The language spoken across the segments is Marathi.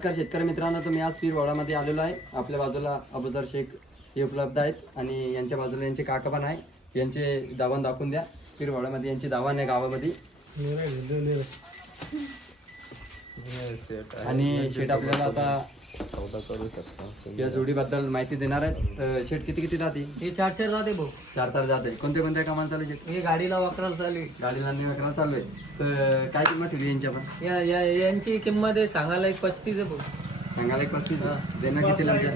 नमस्कार शेतकरी मित्रांनो तुम्ही आज पीरवाडामध्ये आलेलो आहे. आपल्या बाजूला अबुजर शेख हे उपलब्ध आहेत आणि यांच्या बाजूला यांचे काका पण आहे. यांचे दावण दाखवून द्या. पीरवाडामध्ये यांची दावण आहे गावामध्ये. आणि शेठ आपल्याला आता या जोडीबद्दल माहिती देणार आहेत. तर शेठ किती किती जाते? हे चार चार जाते भाऊ. चार तार जाते. कोणत्या कोणत्या कामाला चालू शेठ? हे गाडीला वाकराला चालू आहे. गाडीला निवाकराला चालू आहे. तर काय किंमत ठेवली यांची आपण? या या यांची किंमत आहे सांगायला एक पस्तीस आहे भाऊ. सांगायला एक पस्तीस देणं किती आमच्या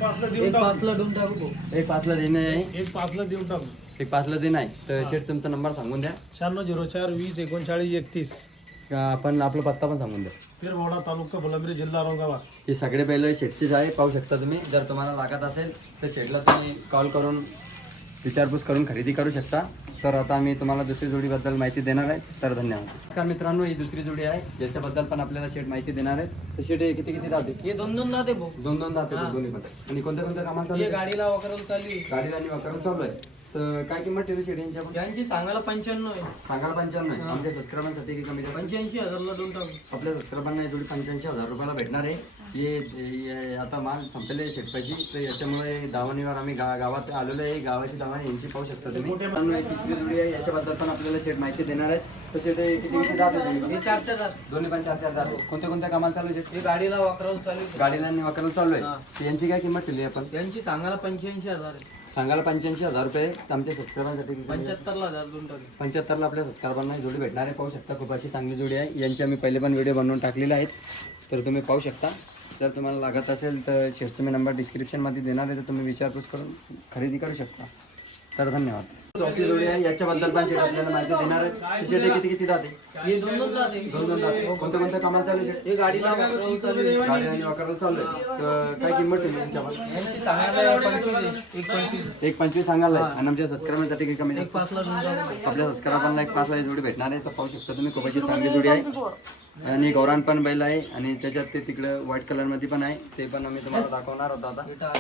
एक पाचला देऊन टाकू. भाऊ. एक पाचला देणं आहे. एक पाचला देऊन टाकू. एक पाचला देणं आहे. तर शेठ तुमचा नंबर सांगून द्या. शहाण्णव झिरो चार वीस एकोणचाळीस एकतीस. आपण आपला पत्ता पण सांगून द्या. पिरवाडा तालुका फुलंब्री जिल्हा औरंगाबाद. हे सगळे पहिले शेटचेच आहे पाहू शकता तुम्ही. जर तुम्हाला लागत असेल तर शेटला तुम्ही कॉल करून विचारपूस करून खरेदी करू शकता. तर आता आम्ही तुम्हाला दुसरी जोडीबद्दल माहिती देणार आहे. तर धन्यवाद. नमस्कार मित्रांनो ही दुसरी जोडी आहे. ज्याच्याबद्दल पण आपल्याला शेट माहिती देणार आहे तर शेट हे किती किती जाते हे दोन दोन जाते भाऊ. दोन दोन जाते दोन्ही पण आणि कोणत्या कोणत्या चालू हे आहे? गाडीला वाकराला चालू आहे. गाडीला आणि वाकराला चालू आहे. तर काय किंमत ठेवली शेट यांची आपण? यांची सांगायला पंच्याण्णव आहे. सांगायला पंचावन्न आहे. आमच्या सबस्क्रायबरसाठी काही कमी जास्त पंच्याऐंशी हजारला देऊन टाकू. आपल्या सबस्क्रायबरना ही जोडी पंच्याऐंशी हजार रुपयाला भेटणार आहे. हे हे आता माल संपलेले शेतपाशी तर याच्यामुळे दावणीवर आम्ही गा गावात आलेलो आहे. गावाची दावणी यांची पाहू शकता तुम्ही. ही तिसरी जोडी आहे. याच्याबद्दल पण आपल्याला शेट माहिती देणार आहे तर शेट हे किती किती जात हे चार चार जाते. दोन्ही पण चार चार जाते कोणत्या कोणत्या कामाला चालू आहे हे गाडीला वाकराला चालू आहे. गाडीला आणि वाकरला चालू हा. आहे तर यांची काय किंमत ठेवली आपण? यांची सांगायला पंच्याऐंशी हजार आहे. सांगायला पंच्याऐंशी हजार रुपये आमच्या सबस्क्रायबरसाठी पंच्याहत्तरला हजार टाकू पंच्याहत्तरला आपल्या सबस्क्रायबरना ही जोडी भेटणार आहे. पाहू शकता खूप अशी चांगली जोडी आहे. यांची आम्ही पहिले पण व्हिडिओ बनवून टाकलेले आहेत. तर तुम्ही पाहू शकता. जर तुम्हाला लागत असेल तर शेअरचा मी नंबर डिस्क्रिप्शनमध्ये देणार आहे. तर तुम्ही विचारपूस करून खरेदी करू शकता. तर धन्यवाद. चौथी जोडी आहे. याच्याबद्दल पण शेट आपल्याला माहिती देणार आहे शेट हे किती किती जाते? हे दोन दोन जाते. दोन दोन जाते. कोणत्या कोणत्या कामाला चालू आहे? हे गाडीला आहे. गाडी आणि वाकराला चालू आहे तर काय किंमत ठेवली यांच्यावर? सांगायला आहे. एक पंचवीस. पंचवीस सांगाल आणि आमच्या सबस्क्रायबरसाठी काही कमी आपल्या सबस्क्रायबरला एक पाच जोडी भेटणार आहे. तर पाहू शकता तुम्ही खूप अशी चांगली जोडी आहे. आणि गौरान पण बैल आहे. आणि त्याच्यात ते तिकडं व्हाईट कलरमध्ये पण आहे. ते पण आम्ही तुम्हाला दाखवणार होतो आता.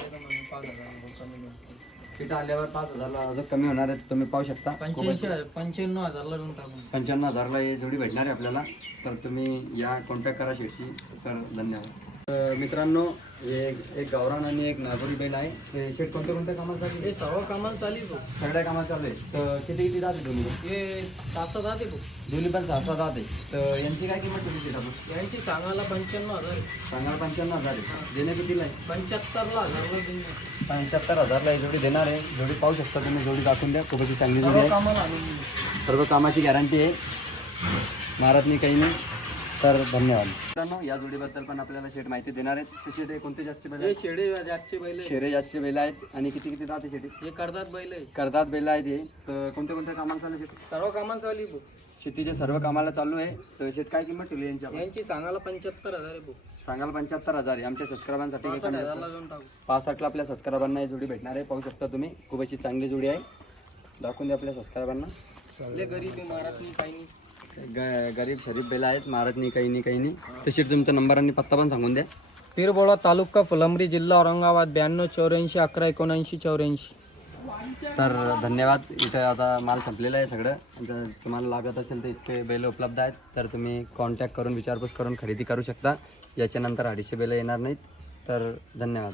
इथं आले का म्हणून पाच हजार कमी देऊन टाकू. तिथं आल्यावर पाच हजारला अजून कमी होणार आहे तुम्ही पाहू शकता. पंच्याऐंशी हजार पंच्याण्णव हजारला देऊन टाकू पंच्याण्णव हजारला ही जोडी भेटणार आहे आपल्याला. तर तुम्ही या कॉन्टॅक्ट करा शेटशी तर धन्यवाद. मित्रांनो एक एक गौरान आणि एक नागोरी बैल आहे. ते शेट कोणत्या कोणत्या कामात चालू? हे सर्व कामाला चालू आहे भाऊ. सगळ्या कामात चालू आहे तर किती किती जाते दोन्ही हे तास जाते भाऊ. दोन्ही पण सहा सहा जाते तर यांची काय किंमत ठेवली शेट आपण यांची सांगायला पंच्याण्णव हजार आहे. सांगायला पंच्याण्णव हजार आहे. देणे कितीला आहे? पंच्याहत्तरला हजारला टाकू. पंच्याहत्तर हजारला ही जोडी देणार आहे. जोडी पाहू शकता तुम्ही जोडी दाखवून द्या. खूप अशी चांगली जोडी सर्व आहे. कामाची गॅरंटी आहे. महाराज नाही काही नाही. तर धन्यवाद. मित्रांनो या जोडीबद्दल पण आपल्याला शेट माहिती देणार आहेत. तसे ते कोणते जास्त बैल हे शेडे जातचे बैल आहे. शेरे जातचे बैल आहेत. आणि किती किती जाते शेती हे करतात बैल आहे. करतात बैल आहेत हे. तर कोणत्या कोणत्या कामाला चालू आहे शेती सर्व कामाला चालू आहे भाऊ. शेतीच्या सर्व कामाला चालू आहे. तर शेत काय किंमत ठेवली यांची आपण? यांची सांगायला पंच्याहत्तर हजार आहे भाऊ. सांगाल पंच्याहत्तर हजार आहे. आमच्या सबस्क्रायबांसाठी काही पासष्ट कमी हजारला देऊन टाकू. पासष्टला आपल्या सबस्क्रायबांना ही जोडी भेटणार आहे. पाहू शकता तुम्ही. खूप अशी चांगली जोडी आहे. दाखवून द्या आपल्या सबस्क्रायबांना लय गरीब आहे महाराष्ट्र काही नाही. ग- गरीब शरीफ बेला आहेत महाराज नाही काही नाही काही नाही. तसेच तुमचा नंबर आणि पत्ता पण सांगून द्या. पीरबोळा तालुका फुलंब्री जिल्हा औरंगाबाद ब्याण्णव चौऱ्याऐंशी अकरा एकोणऐंशी चौऱ्याऐंशी. तर धन्यवाद. इथं आता माल संपलेला आहे सगळं. जर तुम्हाला लागत असेल तर इतके बैल उपलब्ध आहेत तर तुम्ही कॉन्टॅक्ट करून विचारपूस करून खरेदी करू शकता. याच्यानंतर अडीचशे बैल येणार नाहीत. तर धन्यवाद.